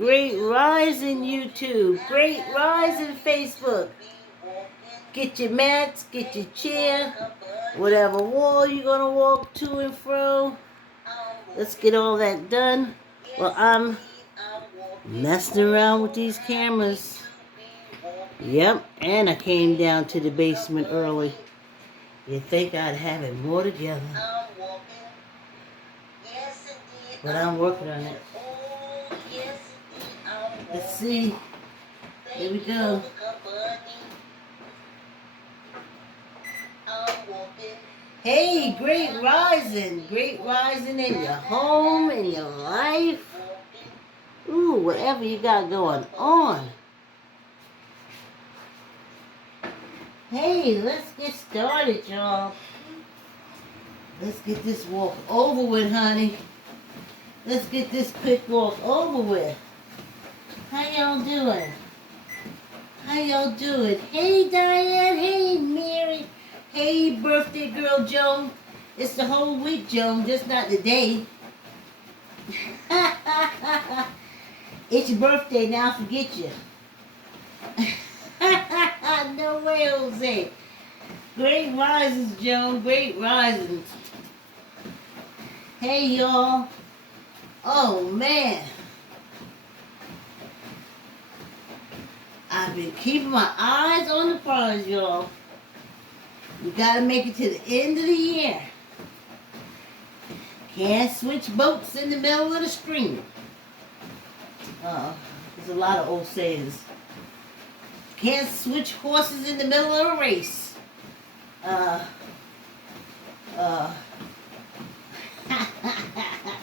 Great rising YouTube. Great rising Facebook. Get your mats, get your chair, whatever wall you're going to walk to and fro. Let's get all that done. Well, I'm messing around with these cameras. Yep, and I came down to the basement early. You'd think I'd have it more together. But I'm working on it. Let's see. Here we go. Hey, great rising. Great rising in your home, in your life. Ooh, whatever you got going on. Hey, let's get started, y'all. Let's get this walk over with, honey. Let's get this quick walk over with. How y'all doing? How y'all doing? Hey, Diane. Hey, Mary. Hey, birthday girl, Joan. It's the whole week, Joan, just not the day. It's your birthday now, forget you. No way, Jose. Great risings, Joan. Great risings. Hey, y'all. Oh, man. I've been keeping my eyes on the prize, y'all. We gotta make it to the end of the year. Can't switch boats in the middle of the stream. There's a lot of old sayings. Can't switch horses in the middle of a race.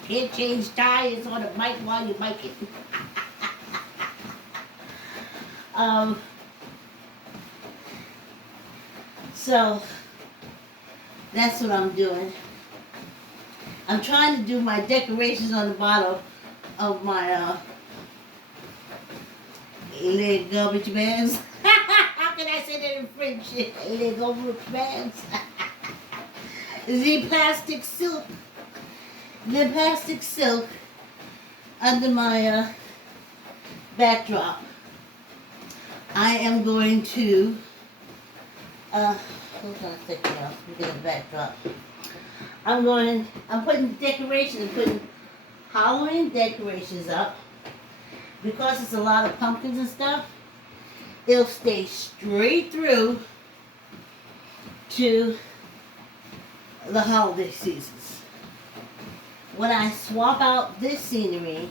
Can't change tires on a bike while you're biking. So, that's what I'm doing. I'm trying to do my decorations on the bottom of my les garbage bags. How can I say that in French? Les garbage bags. The plastic silk. The plastic silk under my backdrop. I am going to hold on a second now. Let me get a backdrop. I'm putting decorations, I'm putting Halloween decorations up. Because it's a lot of pumpkins and stuff, it'll stay straight through to the holiday seasons. When I swap out this scenery,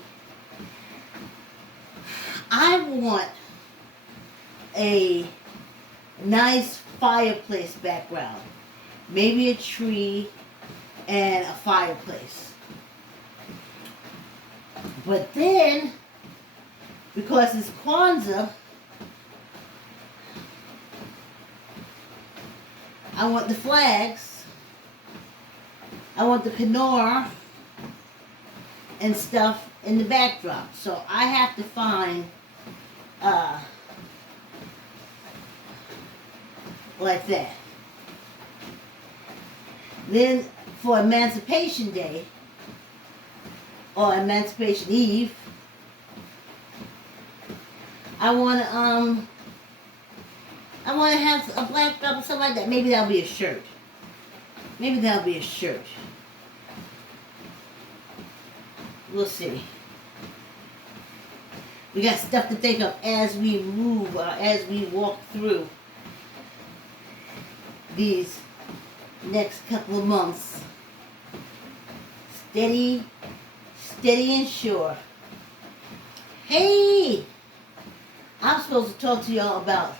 I want a nice fireplace background. Maybe a tree and a fireplace. But then, because it's Kwanzaa, I want the flags, I want the menorah and stuff in the backdrop. So I have to find like that. Then for Emancipation Day or Emancipation Eve, I want to have a black belt or something like that. Maybe that'll be a shirt. Maybe that'll be a shirt. We'll see. We got stuff to think of as we move, as we walk through these next couple of months. Steady and sure. Hey! I'm supposed to talk to y'all about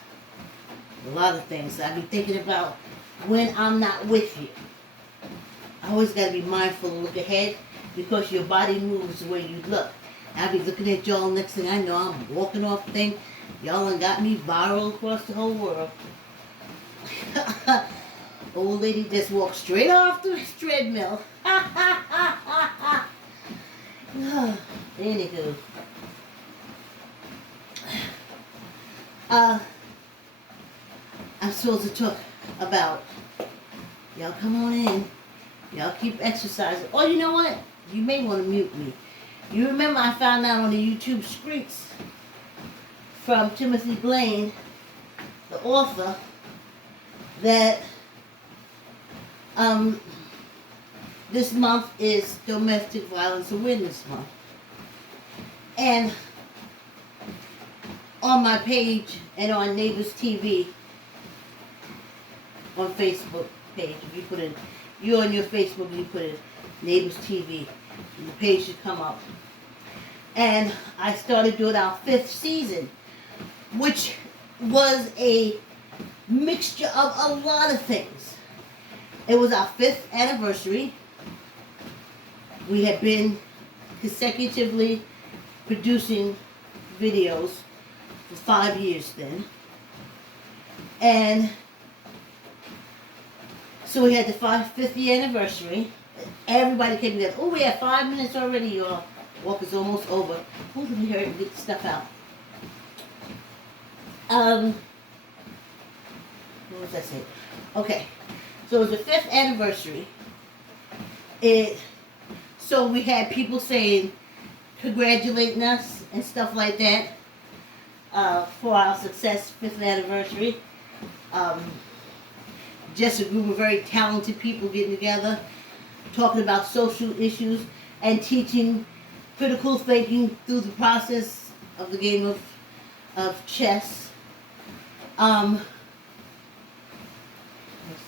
a lot of things I've been thinking about when I'm not with you. I always got to be mindful and look ahead because your body moves the way you look. I'll be looking at y'all, next thing I know, I'm walking off the thing. Y'all done got me viral across the whole world. Old lady just walked straight off the treadmill. Anywho. I'm supposed to talk about, y'all come on in, y'all keep exercising. Oh, you know what? You may want to mute me You remember I found out on the YouTube streets from Timothy Blaine, the author, that this month is Domestic Violence Awareness Month. And on my page and on Neighbors TV, on Facebook page, if you put in, you on your Facebook, you put in Neighbors TV, and the page should come up. And I started doing our 5th season, which was a mixture of a lot of things. It was our 5th anniversary. We had been consecutively producing videos for 5 years then. And so we had the 5th year anniversary. Everybody came together. Oh, we have 5 minutes already, y'all. Walk is almost over. Oh, let me hurry and get the stuff out. What was I saying? Okay. So it was the 5th anniversary. So we had people saying, congratulating us and stuff like that for our success 5th anniversary. Just a group of very talented people getting together, talking about social issues and teaching critical thinking through the process of the game of chess. Let's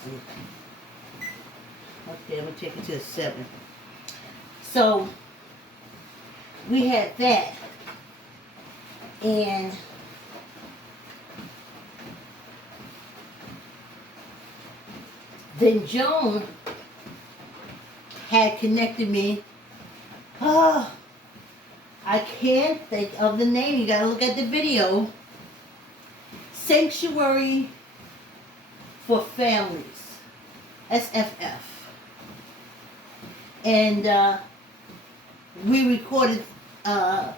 see. Okay, I'm going to take it to the 7. So, we had that. And then Joan had connected me. Oh, I can't think of the name. You gotta look at the video. Sanctuary for Families, SFF. And we recorded a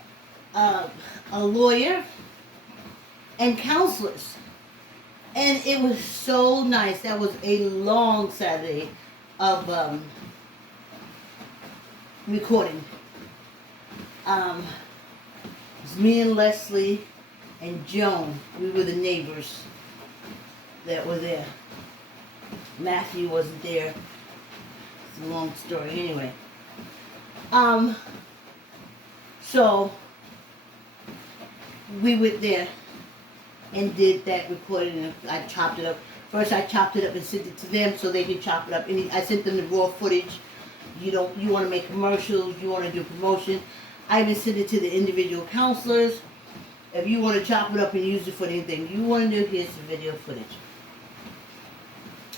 lawyer and counselors. And it was so nice. That was a long Saturday of recording. It was me and Leslie and Joan. We were the neighbors that were there. Matthew wasn't there. It's a long story anyway. So we went there and did that recording, and I chopped it up. First I chopped it up and sent it to them so they could chop it up. And I sent them the raw footage. You want to make commercials, you want to do promotion. I even sent it to the individual counselors. If you want to chop it up and use it for anything you want to do, here's the video footage.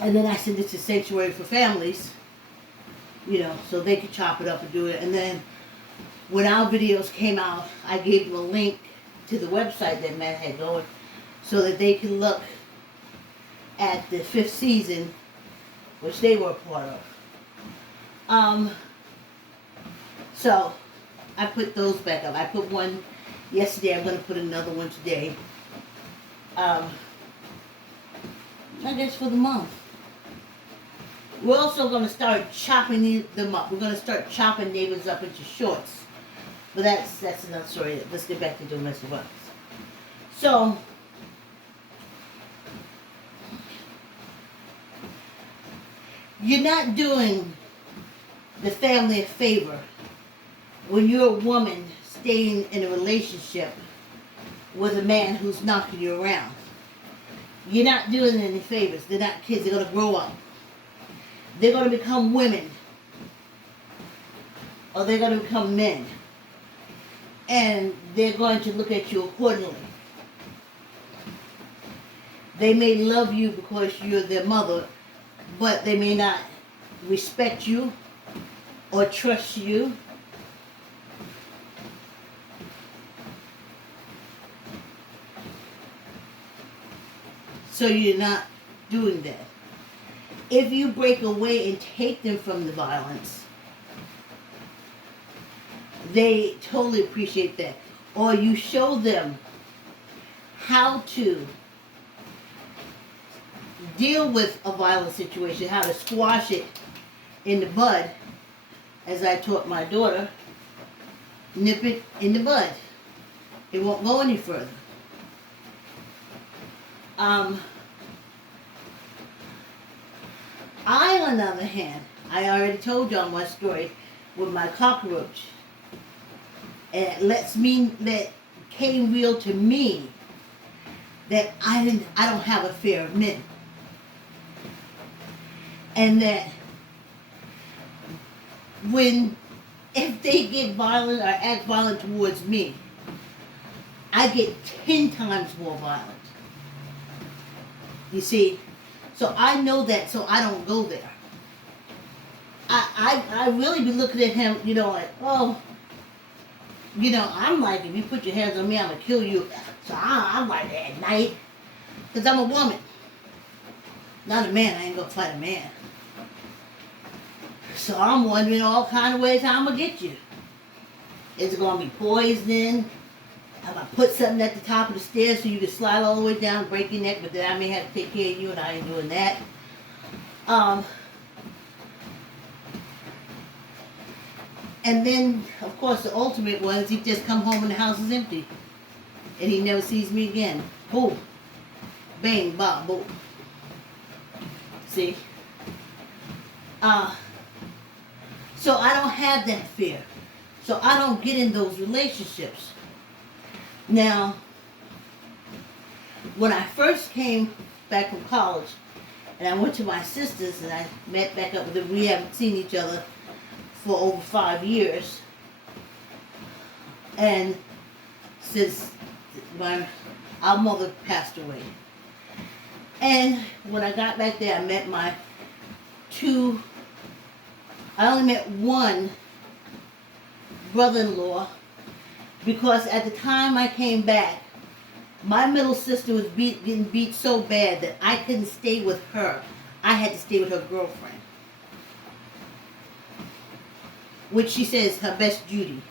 And then I sent it to Sanctuary for Families, so they could chop it up and do it. And then when our videos came out, I gave them a link to the website that Matt had going so that they can look at the 5th season, which they were a part of. So I put those back up. I put one yesterday. I'm going to put another one today. I guess for the month. We're also going to start chopping them up. We're going to start chopping neighbors up into shorts. But that's another story. Let's get back to domestic violence. So, you're not doing the family a favor when you're a woman staying in a relationship with a man who's knocking you around. You're not doing them any favors. They're not kids. They're going to grow up. They're going to become women. Or they're going to become men. And they're going to look at you accordingly. They may love you because you're their mother, but they may not respect you or trust you. So you're not doing that. If you break away and take them from the violence, they totally appreciate that. Or you show them how to deal with a violent situation, how to squash it in the bud, as I taught my daughter. nip it in the bud. It won't go any further. I, on the other hand, I already told y'all my story with my cockroach. And that came real to me that I don't have a fear of men. And that if they get violent or act violent towards me, I get 10 times more violent. You see? So I know that, so I don't go there. I really be looking at him, like, oh, I'm like, if you put your hands on me, I'm going to kill you. So I'm like that at night. Because I'm a woman. Not a man. I ain't going to fight a man. So I'm wondering all kind of ways how I'm going to get you. Is it going to be poisoning? I'm going to put something at the top of the stairs so you can slide all the way down, break your neck, but then I may have to take care of you, and I ain't doing that. And then, of course, the ultimate was he just come home and the house is empty. And he never sees me again. Boom. Bang, bop, boom. See? So I don't have that fear. So I don't get in those relationships. Now, when I first came back from college, and I went to my sister's and I met back up with them, we haven't seen each other for over 5 years. And since our mother passed away. And when I got back there, I met I only met one brother-in-law, because at the time I came back, my middle sister was getting beat so bad that I couldn't stay with her. I had to stay with her girlfriend, which she says her best Judy.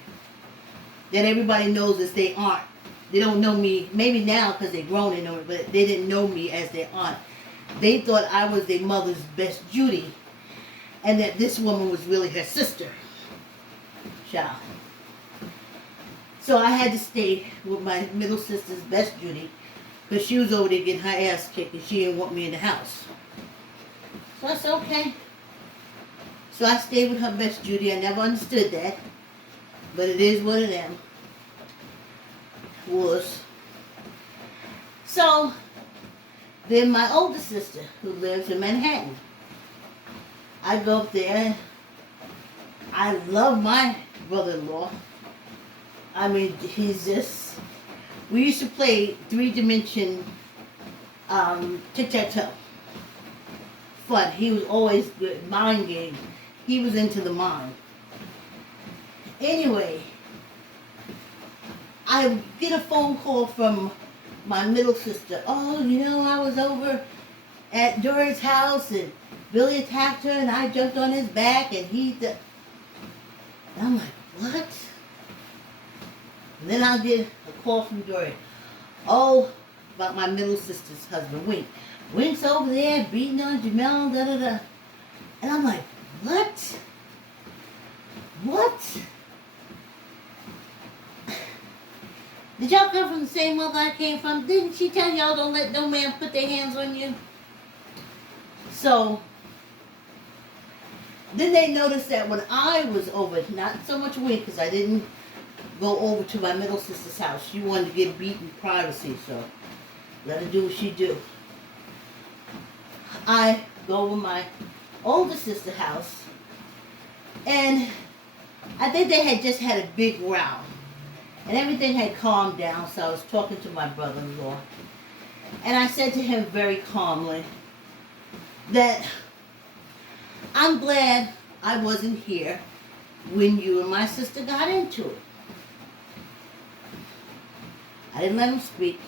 That everybody knows as they aren't. They don't know me, maybe now because they're grown and know it, but they didn't know me as their aunt. They thought I was their mother's best Judy, and that this woman was really her sister. Child. So I had to stay with my middle sister's best Judy, because she was over there getting her ass kicked and she didn't want me in the house. So I said, okay. So I stayed with her best Judy. I never understood that, but it is what it was. So then my older sister, who lives in Manhattan, I go up there. I love my brother-in-law. I mean, he's just... We used to play 3-dimension tic-tac-toe. Fun. He was always good. Mind game. He was into the mind. Anyway, I get a phone call from my middle sister. Oh, I was over at Dory's house and Billy attacked her and I jumped on his back and and I'm like, what? And then I get a call from Dory. Oh, about my middle sister's husband, Wink. Wink's over there beating on Jamel, da-da-da. And I'm like, what? What? Did y'all come from the same mother I came from? Didn't she tell y'all don't let no man put their hands on you? So, then they noticed that when I was over, not so much Wink, because I didn't go over to my middle sister's house. She wanted to get beat in privacy, so let her do what she do. I go over my older sister's house, and I think they had just had a big row. And everything had calmed down, so I was talking to my brother-in-law. And I said to him very calmly that I'm glad I wasn't here when you and my sister got into it. I didn't let him speak.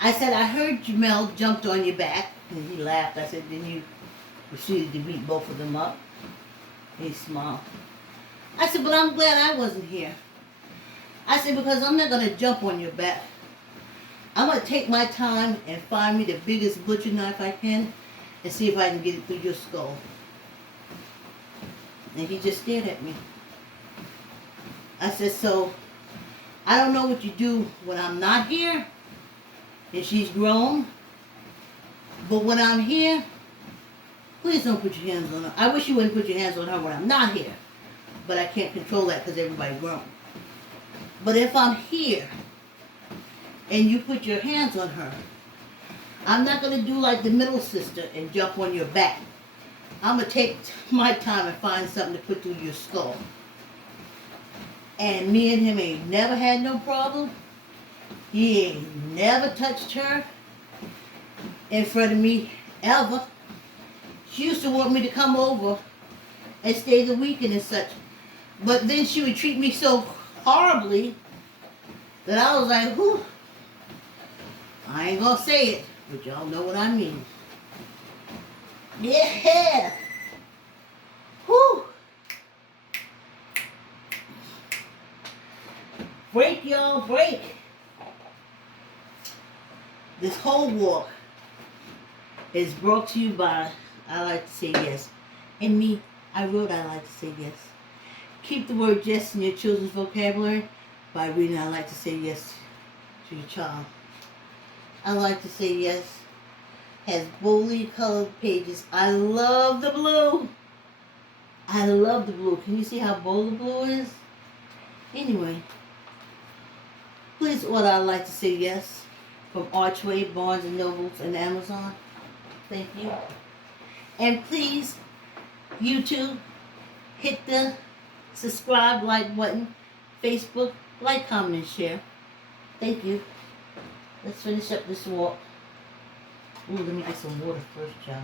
I said, I heard Jamel jumped on your back. And he laughed. I said, then you proceeded to beat both of them up. He smiled. I said, but I'm glad I wasn't here. I said, because I'm not going to jump on your back. I'm going to take my time and find me the biggest butcher knife I can and see if I can get it through your skull. And he just stared at me. I said, so I don't know what you do when I'm not here, and she's grown, but when I'm here, please don't put your hands on her. I wish you wouldn't put your hands on her when I'm not here, but I can't control that because everybody's grown. But if I'm here and you put your hands on her, I'm not going to do like the middle sister and jump on your back. I'm going to take my time and find something to put through your skull. And me and him ain't never had no problem. He ain't never touched her in front of me, ever. She used to want me to come over and stay the weekend and such. But then she would treat me so horribly that I was like, whew. I ain't gonna say it, but y'all know what I mean. Yeah. Whew. Break, y'all, break. This whole walk is brought to you by I Like to Say Yes. And me, I wrote I Like to Say Yes. Keep the word yes in your children's vocabulary by reading I Like to Say Yes to your child. I Like to Say Yes has boldly colored pages. I love the blue. I love the blue. Can you see how bold the blue is? Anyway, please order I Like to Say Yes from Archway, Barnes & Nobles, and Amazon. Thank you. And please, YouTube, hit the subscribe, like button. Facebook, like, comment, and share. Thank you. Let's finish up this walk. Ooh, let me get some water first, child.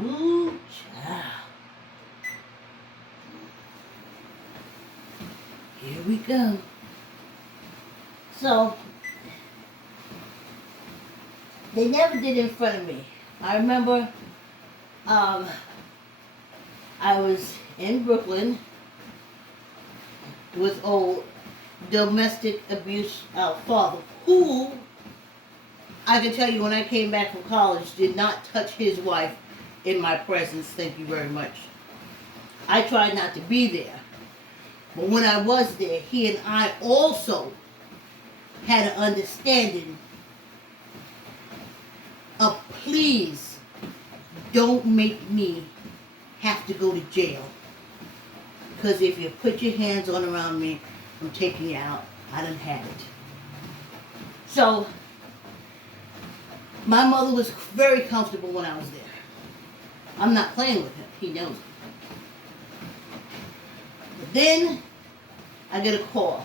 Ooh, child. Here we go. So, they never did in front of me. I remember I was in Brooklyn with old domestic abuse father, who, I can tell you when I came back from college, did not touch his wife in my presence. Thank you very much. I tried not to be there. But when I was there, he and I also had an understanding of, please don't make me have to go to jail. Because if you put your hands on around me, I'm taking you out. I done had it. So, my mother was very comfortable when I was there. I'm not playing with him. He knows it. But then, I get a call.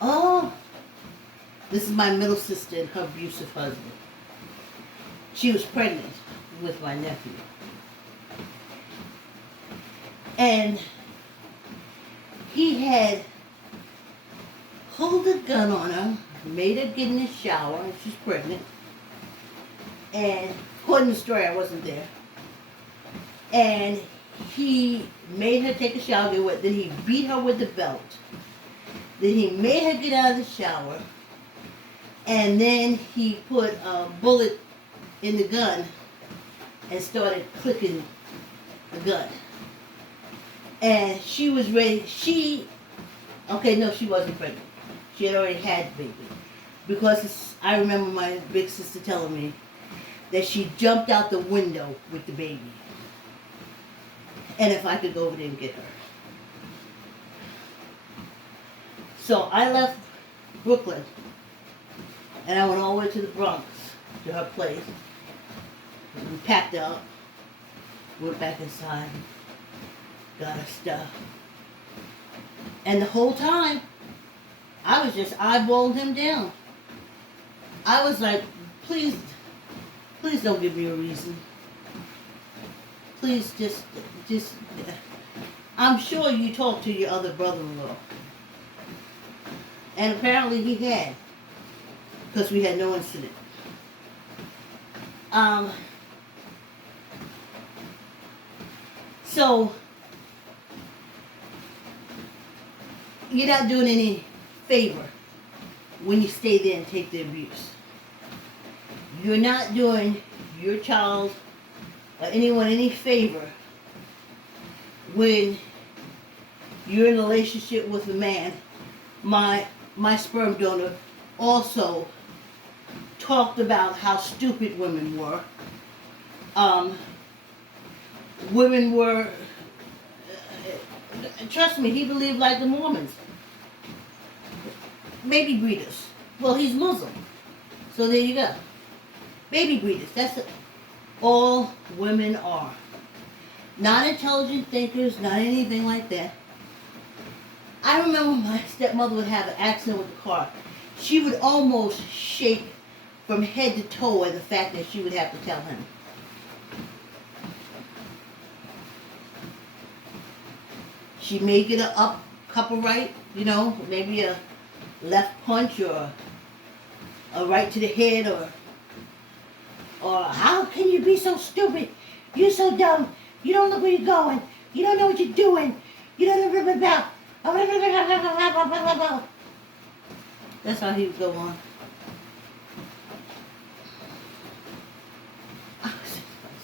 Oh, this is my middle sister and her abusive husband. She was pregnant with my nephew. And he had pulled a gun on her, made her get in the shower, and she's pregnant. And according to the story, I wasn't there. And he made her take a shower, get wet. Then he beat her with the belt. Then he made her get out of the shower. And then he put a bullet in the gun and started clicking the gun. And she was ready. She wasn't pregnant. She had already had the baby. Because I remember my big sister telling me that she jumped out the window with the baby. And if I could go over there and get her. So I left Brooklyn and I went all the way to the Bronx, to her place. We packed up, went back inside, got her stuff. And the whole time, I was just eyeballing him down. I was like, please don't give me a reason. Please just, I'm sure you talked to your other brother-in-law. And apparently he had, because we had no incident. So, you're not doing any favor when you stay there and take the abuse. You're not doing your child or anyone any favor when you're in a relationship with a man. My sperm donor also talked about how stupid women were. Um, women were, trust me, he believed like the Mormons. Baby breeders. Well, he's Muslim. So there you go. Baby breeders. That's all women are. Not intelligent thinkers, not anything like that. I remember my stepmother would have an accident with the car. She would almost shake from head to toe at the fact that she would have to tell him. She may get a up couple right, you know, maybe a left punch or a right to the head or how can you be so stupid? You're so dumb. You don't know where you're going. You don't know what you're doing. You don't know about. That's how he would go on.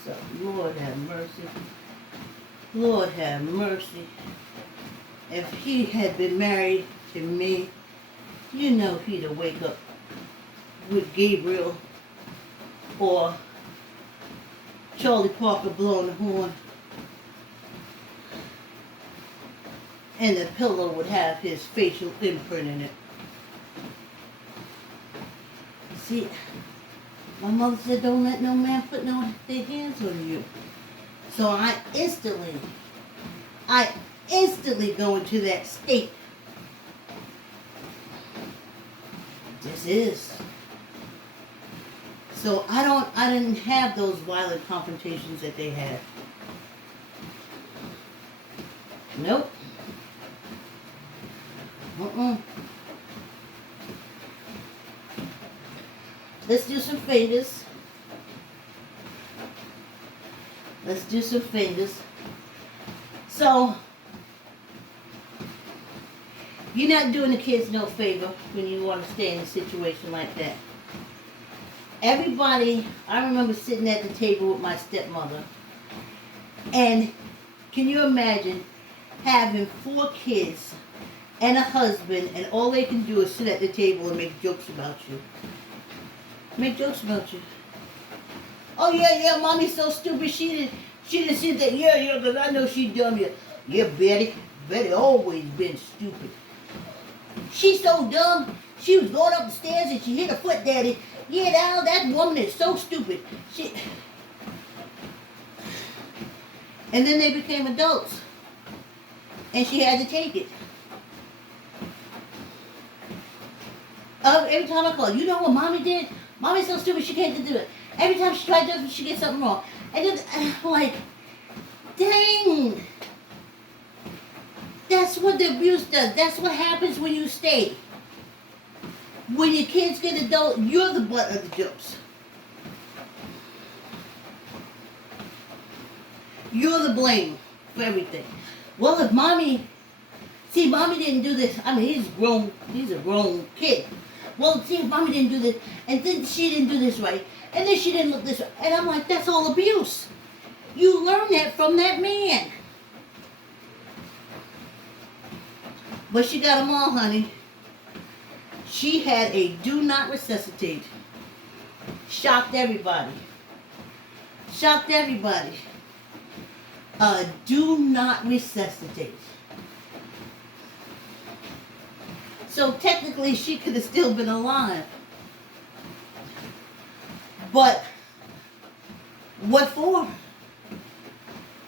So, Lord have mercy. Lord have mercy. If he had been married to me, you know he'd have wake up with Gabriel or Charlie Parker blowing the horn. And the pillow would have his facial imprint in it. See, my mother said don't let no man put no their hands on you. So I instantly go into that state. This is. So I didn't have those violent confrontations that they had. Nope. Let's do some fingers. Let's do some fingers. So, you're not doing the kids no favor when you want to stay in a situation like that. Everybody, I remember sitting at the table with my stepmother, and can you imagine having 4 kids and a husband, and all they can do is sit at the table and make jokes about you. Make jokes about you. Oh yeah, mommy's so stupid. She didn't see that. Yeah, because I know she dumb. Yeah, Betty always been stupid. She's so dumb. She was going up the stairs and she hit her foot, Daddy. Yeah, now that woman is so stupid. And then they became adults, and she had to take it. Every time I call, you know what Mommy did? Mommy's so stupid she can't do it. Every time she tries to do it, she gets something wrong. And then I'm like, dang. That's what the abuse does. That's what happens when you stay. When your kids get adult, you're the butt of the jokes. You're the blame for everything. Well, if Mommy didn't do this. I mean, he's a grown kid. Well, see, if Mommy didn't do this, and then she didn't do this right, and then she didn't look this right. And I'm like, that's all abuse. You learn that from that man. But she got them all, honey. She had a do not resuscitate. Shocked everybody. Shocked everybody. Do not resuscitate. So technically she could have still been alive. But what for?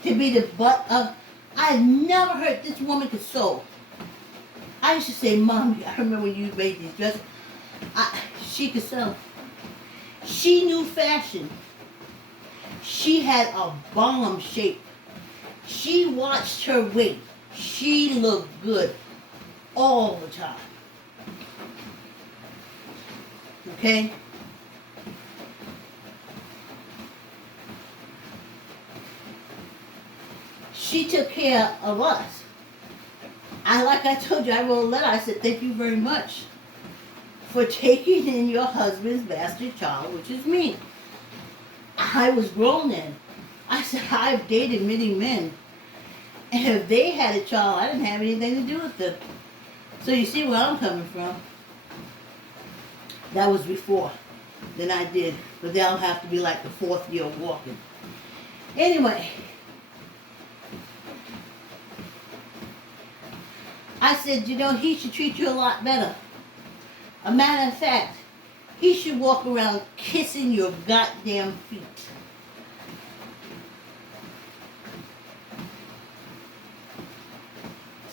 To be the butt of... I never heard this woman could sew. I used to say, Mommy, I remember when you made these dresses. She could sew. She knew fashion. She had a bomb shape. She watched her weight. She looked good all the time. Okay? She took care of us. Like I told you, I wrote a letter. I said, thank you very much for taking in your husband's bastard child, which is me. I was grown then. I said, I've dated many men. And if they had a child, I didn't have anything to do with them. So you see where I'm coming from. That was before. Then I did. But they'll have to be like the 4th year of walking. Anyway. I said, you know, he should treat you a lot better. A matter of fact, he should walk around kissing your goddamn feet.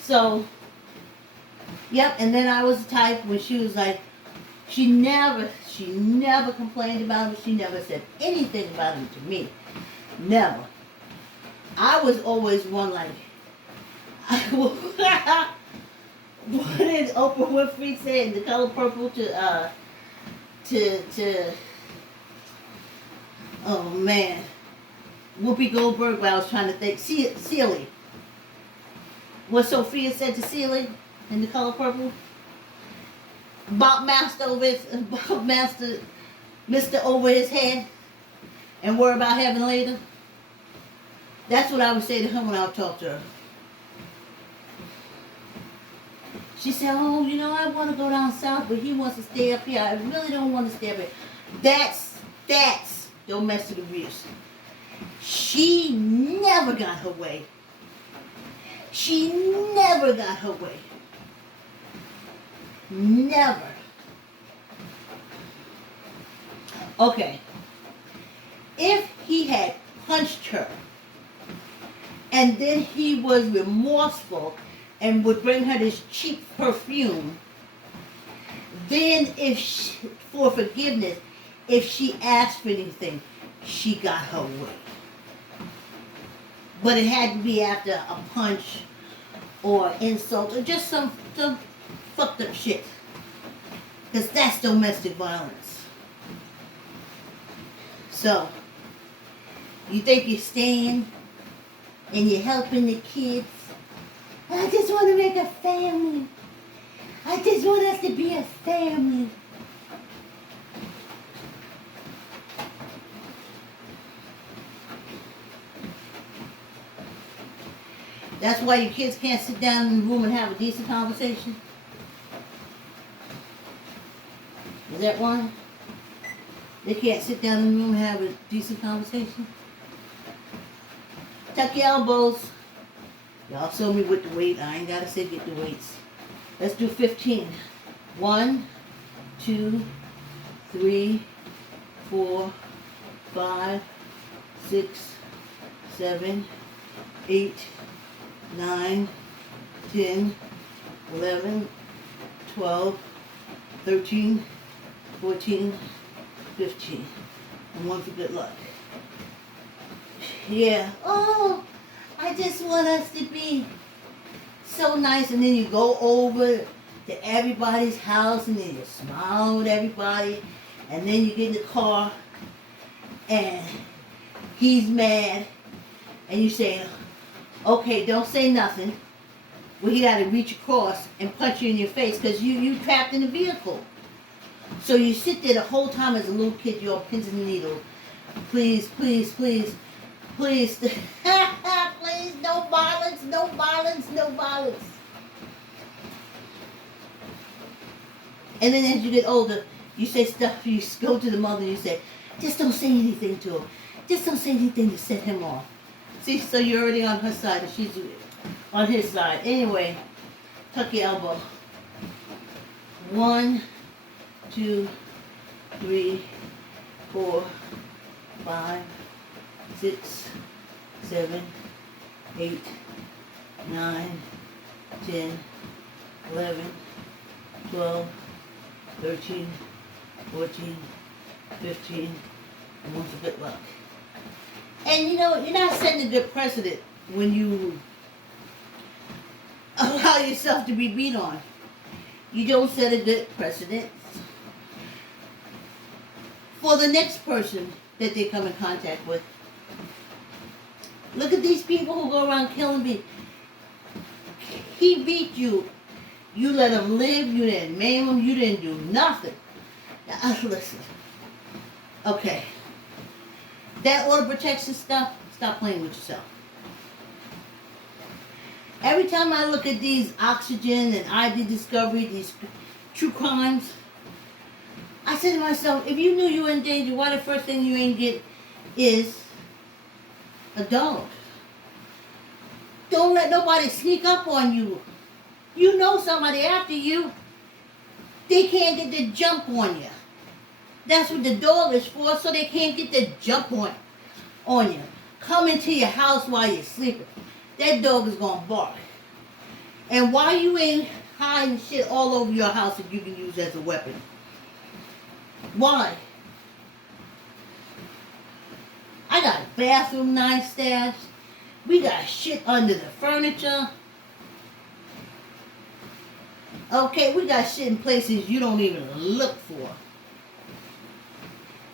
So, yep, and then I was the type when she was like, she never complained about him. She never said anything about him to me. Never. I was always one like, what did Oprah Winfrey say in The Color Purple to oh man, Whoopi Goldberg, when I was trying to think, Celie. What Sophia said to Celie in The Color Purple? Bob Master Mr. over his head and worry about heaven later. That's what I would say to her when I would talk to her. She said, oh, you know, I want to go down south, but he wants to stay up here. I really don't want to stay up here. That's domestic abuse. She never got her way. She never got her way. Never. Okay. If he had punched her and then he was remorseful and would bring her this cheap perfume, then for forgiveness, if she asked for anything, she got her way. But it had to be after a punch or insult or just some fucked up shit. Because that's domestic violence. So, you think you're staying and you're helping the kids? I just want to make a family. I just want us to be a family. That's why your kids can't sit down in the room and have a decent conversation? Is that why? They can't sit down in the room and have a decent conversation? Tuck your elbows. Y'all show me with the weight. I ain't got to say get the weights. Let's do 15. 1, 2, 3, 4, 5, 6, 7, 8, 9, 10, 11, 12, 13, 14, 15. And one for good luck. Yeah. Oh, I just want us to be so nice. And then you go over to everybody's house and then you smile with everybody. And then you get in the car and he's mad. And you say, okay, don't say nothing. Well, he got to reach across and punch you in your face because you trapped in the vehicle. So you sit there the whole time as a little kid, you're on pins and needles. Please, please, please, please. Please, no violence, no violence, no violence. And then as you get older, you say stuff, you go to the mother and you say, just don't say anything to him. Just don't say anything to set him off. See, so you're already on her side and she's on his side. Anyway, tuck your elbow. 1, 2, 3, 4, 5, 6, 7, 8, 9, 10, 11, 12, 13, 14, 15, and one for good luck. And you know, you're not setting a good precedent when you allow yourself to be beat on. You don't set a good precedent for the next person that they come in contact with. Look at these people who go around killing people. He beat you. You let him live. You didn't maim him. You didn't do nothing. Now, listen. Okay. That auto protection stuff, stop playing with yourself. Every time I look at these Oxygen and ID Discovery, these true crimes, I say to myself, if you knew you were in danger, why the first thing you ain't get is a dog? Don't let nobody sneak up on you. You know somebody after you. They can't get the jump on you. That's what the dog is for, so they can't get the jump on you. Come into your house while you're sleeping. That dog is gonna bark. And why you ain't hiding shit all over your house that you can use as a weapon? Why? I got bathroom knife stabs. We got shit under the furniture. Okay, we got shit in places you don't even look for.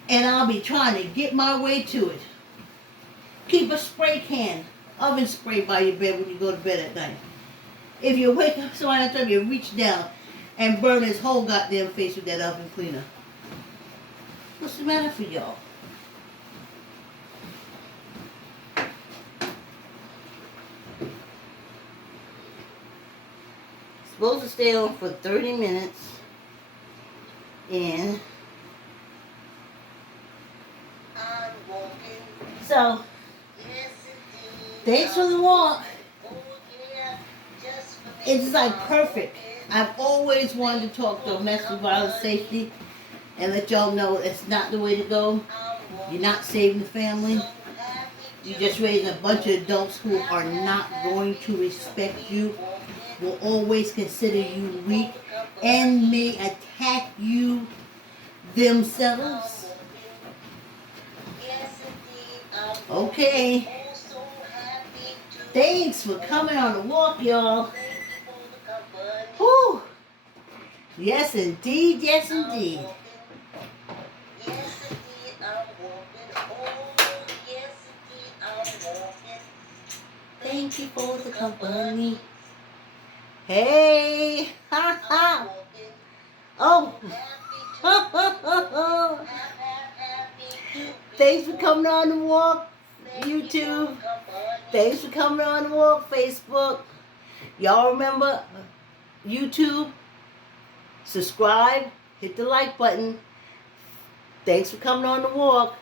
And I'll be trying to get my way to it. Keep a spray can, oven spray by your bed when you go to bed at night. If you wake up somebody on top, you reach down and burn his whole goddamn face with that oven cleaner. What's the matter for y'all? Supposed to stay on for 30 minutes. And so, thanks for the walk. It's like perfect. I've always wanted to talk domestic violence safety and let y'all know it's not the way to go. You're not saving the family. You're just raising a bunch of adults who are not going to respect you, will always consider you weak, and may attack you themselves. Okay. Thanks for coming on the walk, y'all. Whew. Yes, indeed. Yes, indeed. Thank you for the company. Hey. Ha ha. Oh. Thanks for coming on the walk, YouTube. Thanks for coming on the walk, Facebook. Y'all remember YouTube? Subscribe. Hit the like button. Thanks for coming on the walk.